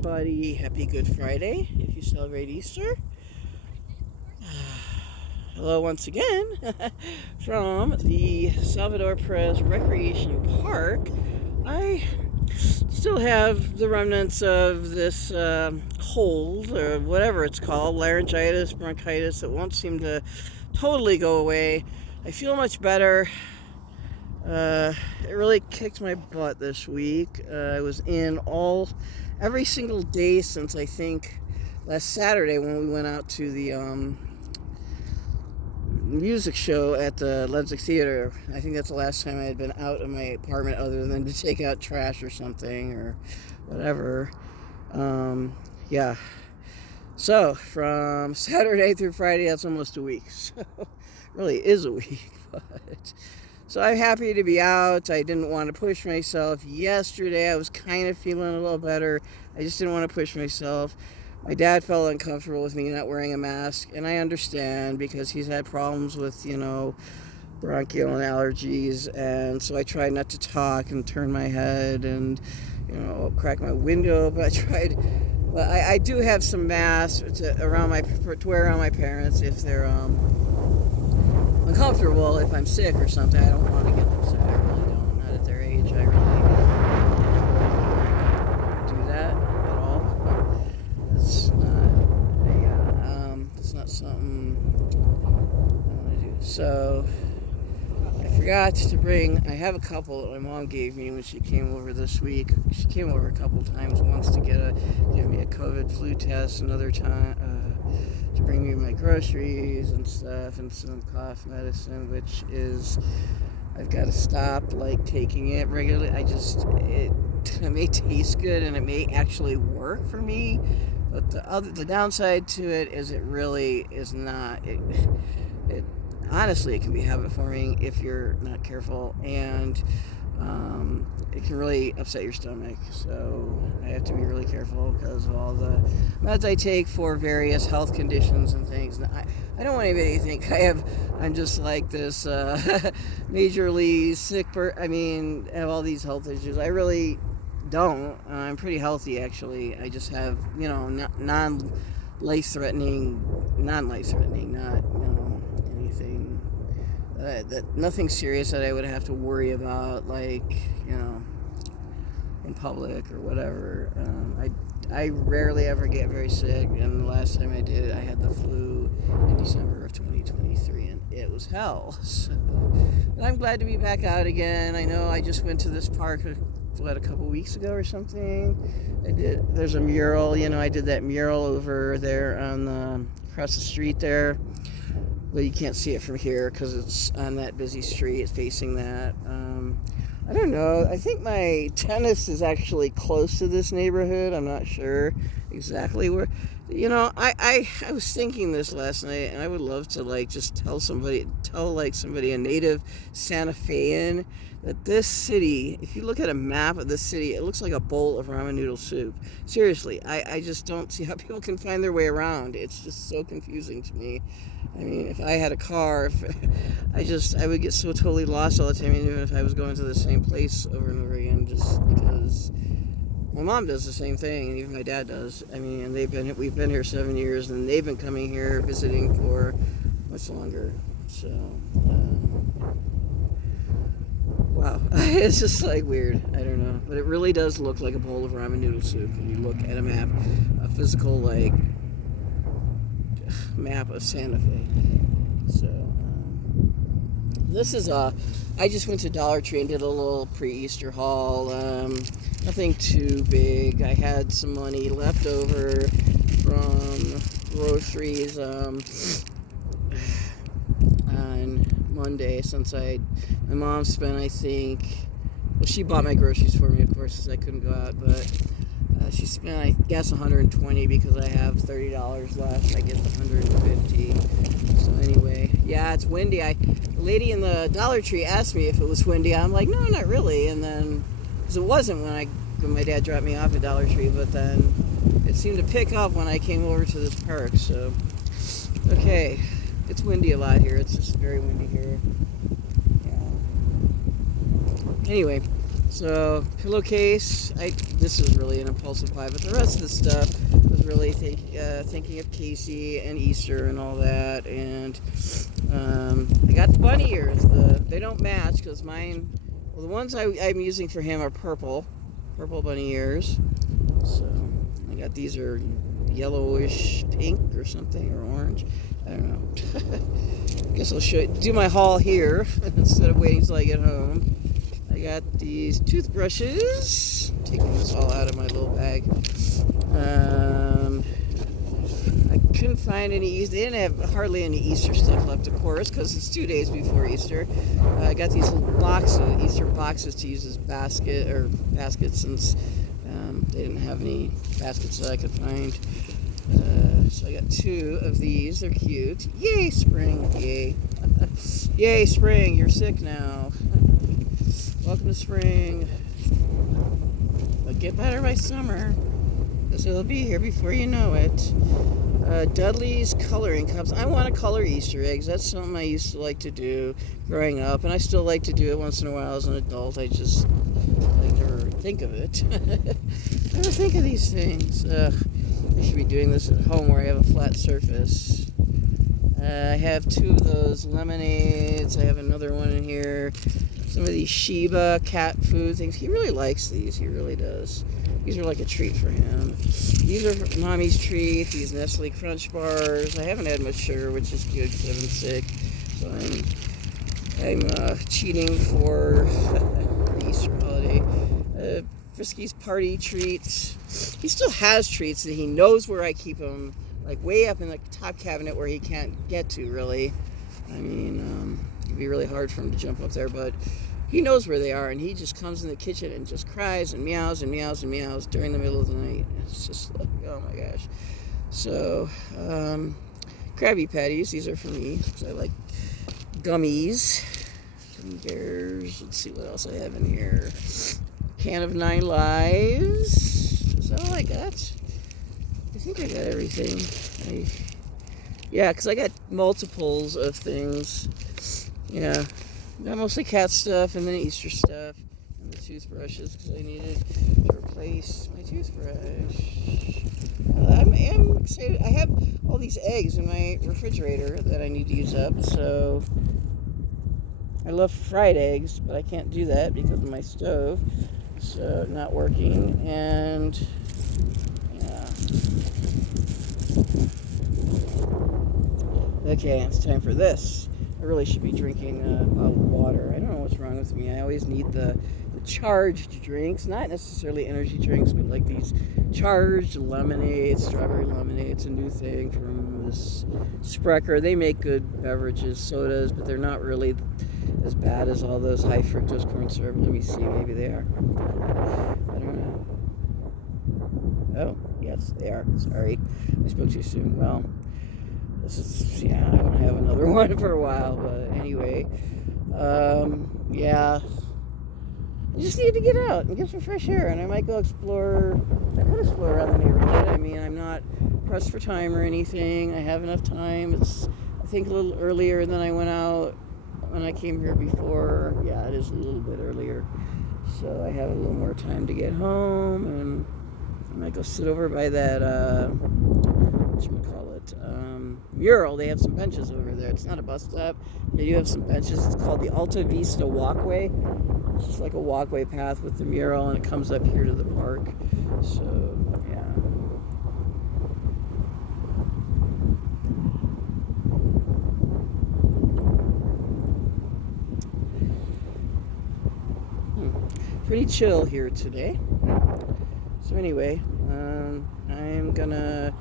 everybody. Happy Good Friday if you celebrate Easter. Hello once again from the Salvador Perez Recreation Park. I still have the remnants of this cold or whatever it's called, laryngitis, bronchitis. It won't seem to totally go away. I feel much better. It really kicked my butt this week. I was in every single day since I think last Saturday when we went out to the music show at the Leipzig Theater. I think that's the last time I had been out of my apartment other than to take out trash or something or whatever. Yeah. So from Saturday through Friday, that's almost a week. So really is a week, but. So I'm happy to be out. I didn't want to push myself. Yesterday I was kind of feeling a little better. I just didn't want to push myself. My dad felt uncomfortable with me not wearing a mask, and I understand because he's had problems with, bronchial and allergies, and so I tried not to talk and turn my head and, crack my window, but I do have some masks to wear around my parents if they're, uncomfortable if I'm sick or something. I don't want to get them sick. I really don't. Not at their age. I really do that at all. It's not something I want to do. So I forgot to bring. I have a couple that my mom gave me when she came over this week. She came over a couple times. Once to give me a COVID flu test. Another time. To bring me my groceries and stuff and some cough medicine, which is I've got to stop taking it regularly. It may taste good and it may actually work for me, but the downside to it is it really is not. It honestly it can be habit forming if you're not careful, and it can really upset your stomach. So I have to be really careful because of all the meds I take for various health conditions and things. And I don't want anybody to think I'm just like this majorly sick have all these health issues. I really don't. I'm pretty healthy actually. I just have non-life threatening, not anything. That nothing serious that I would have to worry about, in public or whatever. I rarely ever get very sick, and the last time I did, I had the flu in December of 2023, and it was hell. So, but I'm glad to be back out again. I know I just went to this park, a couple weeks ago or something. There's a mural, I did that mural over there across the street there. Well, you can't see it from here because it's on that busy street facing that. I don't know. I think my tennis is actually close to this neighborhood. I'm not sure exactly where. I was thinking this last night, and I would love to just tell somebody, a native Santa Fean, that this city, if you look at a map of this city, it looks like a bowl of ramen noodle soup. Seriously, I just don't see how people can find their way around. It's just so confusing to me. I mean, if I had a car, I would get so totally lost all the time, even if I was going to the same place over and over again, just because my mom does the same thing, and even my dad does. I mean, and we've been here 7 years, and they've been coming here visiting for much longer. So, wow, it's just weird. I don't know, but it really does look like a bowl of ramen noodle soup when you look at a map, a physical map of Santa Fe. So this is I just went to Dollar Tree and did a little pre-Easter haul. Nothing too big. I had some money left over from groceries on Monday since my mom spent, I think, she bought my groceries for me, of course, because I couldn't go out, but she spent, I guess, $120 because I have $30 left. I get the $150. So anyway, yeah, it's windy. The lady in the Dollar Tree asked me if it was windy. I'm like, no, not really. And then, because it wasn't when my dad dropped me off at Dollar Tree, but then it seemed to pick up when I came over to this park. So, okay, it's windy a lot here. It's just very windy here. Yeah. Anyway, So pillowcase, this is really an impulsive buy, but the rest of the stuff was really thinking of Casey and Easter and all that. And I got the bunny ears. They don't match because mine. Well, the ones I'm using for him are purple bunny ears. So I got these are yellowish pink or something or orange. I don't know. I guess I'll do my haul here instead of waiting till I get home. I got these toothbrushes. I'm taking this all out of my little bag. I couldn't find any. They didn't have hardly any Easter stuff left, of course, because it's 2 days before Easter. I got these little boxes, Easter boxes, to use as baskets, since they didn't have any baskets that I could find. So I got 2 of these. They're cute. Yay, spring! Yay! Yay, spring! You're sick now. Welcome to spring. But get better by summer, because it'll be here before you know it. Dudley's coloring cups. I want to color Easter eggs. That's something I used to like to do growing up, and I still like to do it once in a while as an adult. I never think of it. Never think of these things. I should be doing this at home where I have a flat surface. I have 2 of those lemonades. I have another one in here. Some of these Shiba cat food things. He really likes these. He really does. These are like a treat for him. These are Mommy's treat. These Nestle Crunch bars. I haven't had much sugar, which is good because I've been sick. So I'm cheating for the Easter holiday. Frisky's party treats. He still has treats that he knows where I keep them, like way up in the top cabinet where he can't get to, really. I mean, it'd be really hard for him to jump up there, but he knows where they are, and he just comes in the kitchen and just cries and meows and meows and meows during the middle of the night. It's just like, oh my gosh. So, Krabby Patties, these are for me, because I like gummies. Gummy bears. Let's see what else I have in here. Can of 9 Lives. Is that all I got? I think I got everything. Yeah, because I got multiples of things. Yeah. Got mostly cat stuff and then Easter stuff. And the toothbrushes because I needed to replace my toothbrush. I'm excited. I have all these eggs in my refrigerator that I need to use up. So I love fried eggs, but I can't do that because of my stove. So not working. And yeah. Okay, it's time for this. I really should be drinking bottled water. I don't know what's wrong with me. I always need the charged drinks, not necessarily energy drinks, but like these charged lemonades, strawberry lemonade. It's a new thing from this Sprecher. They make good beverages, sodas, but they're not really as bad as all those high fructose corn syrup. Let me see, maybe they are. I don't know. Oh, yes, they are. Sorry, I spoke too soon. Well, this is, yeah, I don't have another one for a while, but anyway, yeah, I just need to get out and get some fresh air, and I might go explore. I could explore around the neighborhood. I mean, I'm not pressed for time or anything. I have enough time. It's, I think, a little earlier than I went out when I came here before. Yeah, it is a little bit earlier, so I have a little more time to get home, and I might go sit over by that whatchamacallit, mural. They have some benches over there. It's not a bus stop. They do have some benches. It's called the Alta Vista Walkway. It's just like a walkway path with the mural, and it comes up here to the park. So, yeah. Pretty chill here today. So anyway, I'm gonna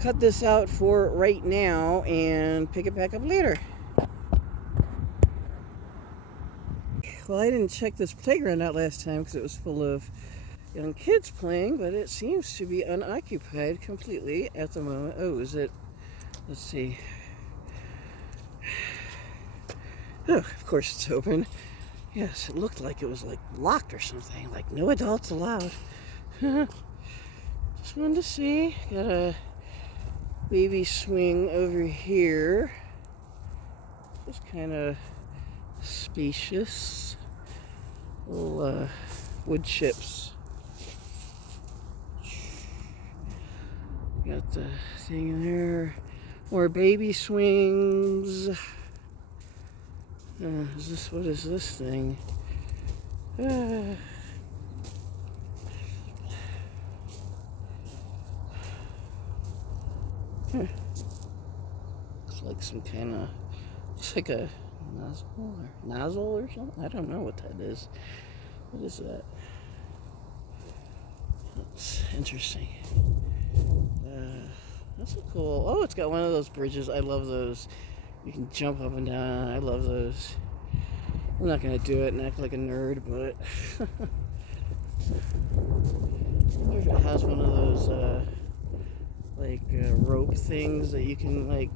cut this out for right now and pick it back up later. Well, I didn't check this playground out last time because it was full of young kids playing, but it seems to be unoccupied completely at the moment. Oh, is it? Let's see. Oh, of course it's open. Yes, it looked like it was like locked or something, like no adults allowed. Just wanted to see. Got a baby swing over here. Just kind of spacious. little wood chips. Got the thing in there. More baby swings. What is this thing? Looks like some kind of, it's like a nozzle or something. I don't know what that is. What is that? That's interesting. That's a cool. Oh, it's got one of those bridges. I love those. You can jump up and down. I love those. I'm not gonna do it and act like a nerd, but I wonder if it has one of those rope things that you can like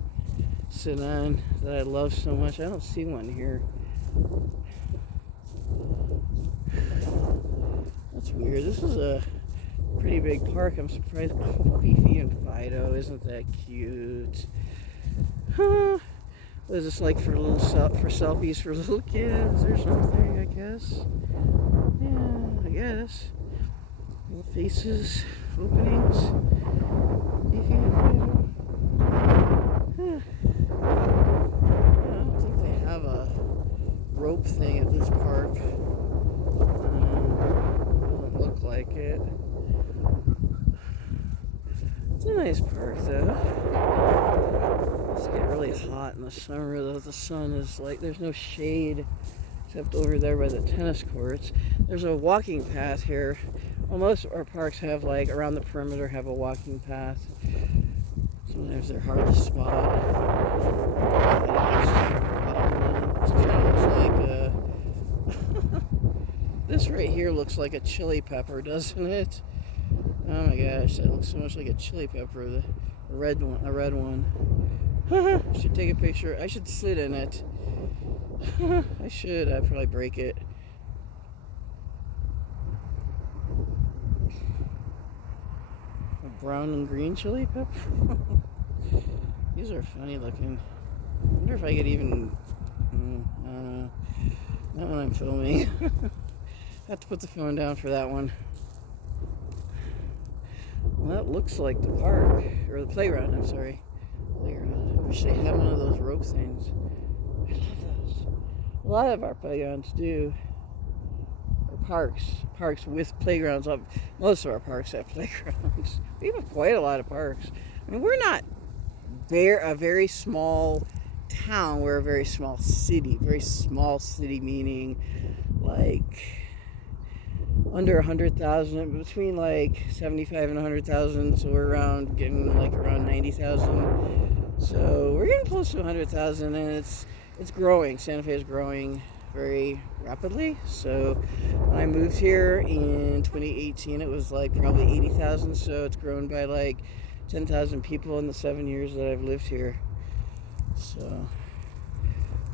sit on that I love so much. I don't see one here. That's weird. This is a pretty big park. I'm surprised. Oh, Fifi and Fido, isn't that cute? Huh? What is this, like for selfies for little kids or something? I guess. Yeah, I guess. Little faces, openings. Fifi and Fido. Huh. I don't think they have a rope thing at this park. Doesn't look like it. It's a nice park, though. It's getting really hot in the summer, though. The sun is like, there's no shade except over there by the tennis courts. There's a walking path here. Well, most of our parks have, like, around the perimeter have a walking path. Sometimes they're hard to spot. It kind of looks like this right here looks like a chili pepper, doesn't it? Oh my gosh, that looks so much like a chili pepper. The red one. I should take a picture. I should sit in it. I should. I'd probably break it. A brown and green chili pepper. These are funny looking. I wonder if I could even. I don't know. Not when I'm filming. I have to put the phone down for that one. Well, that looks like the park, or the playground, I'm sorry. Playground. I wish they had one of those rope things. I love those. A lot of our playgrounds do. Or parks with playgrounds. Most of our parks have playgrounds. We have quite a lot of parks. I mean, we're not a very small town. We're a very small city. Very small city meaning like under 100,000, between like 75 and 100,000, so we're getting around 90,000. So we're getting close to 100,000, and it's growing. Santa Fe is growing very rapidly. So when I moved here in 2018, it was like probably 80,000. So it's grown by like 10,000 people in the 7 years that I've lived here. So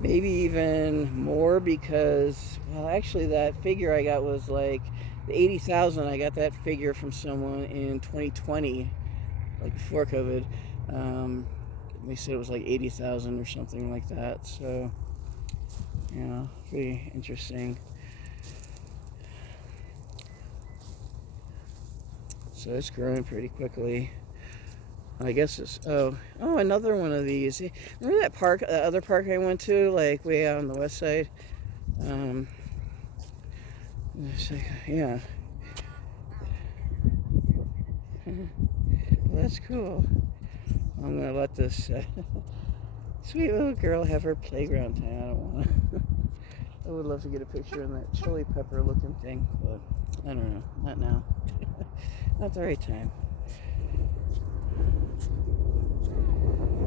maybe even more, because, well, actually that figure I got was like the 80,000. I got that figure from someone in 2020, like before COVID. They said it was like 80,000 or something like that. So, yeah, pretty interesting. So it's growing pretty quickly. I guess it's, another one of these. Remember that park, the other park I went to, like way out on the west side? Yeah. Well, that's cool. I'm going to let this sweet little girl have her playground time. I don't want to. I would love to get a picture in that chili pepper looking thing, but I don't know. Not now. Not the right time.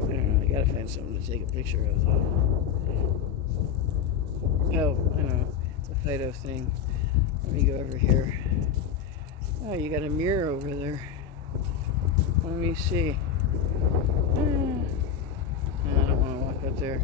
I don't know. I gotta find something to take a picture of, though. Oh, I know. It's a Fido thing. Let me go over here. Oh, you got a mirror over there. Let me see. I don't want to walk up there.